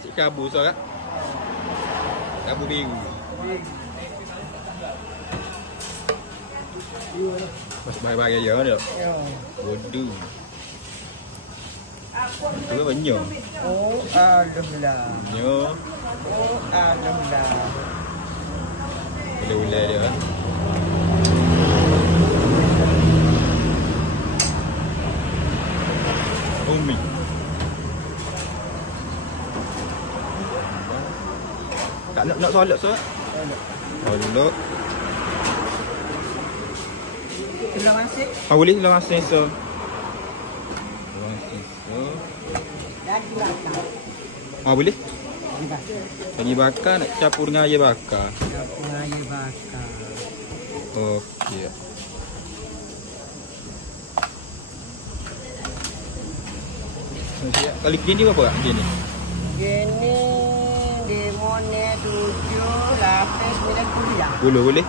Cik kabu sorak. Kabu biru. Masuk bahagian ya dia. Bodoh. Itu banyak. Oh, alhamdulillah. Yo. Oh, alhamdulillah. Ule-ule dia. Umi. Tak nak solat so? Solat. Terima kasih. Boleh lah rasa so. Daging bakar. Boleh? Daging bakar nak campur dengan air bakar. Campur dengan air bakar. Okey. Kali gini berapa kak? Gini? Gini, limon 7, 8, 9, 10. Boleh?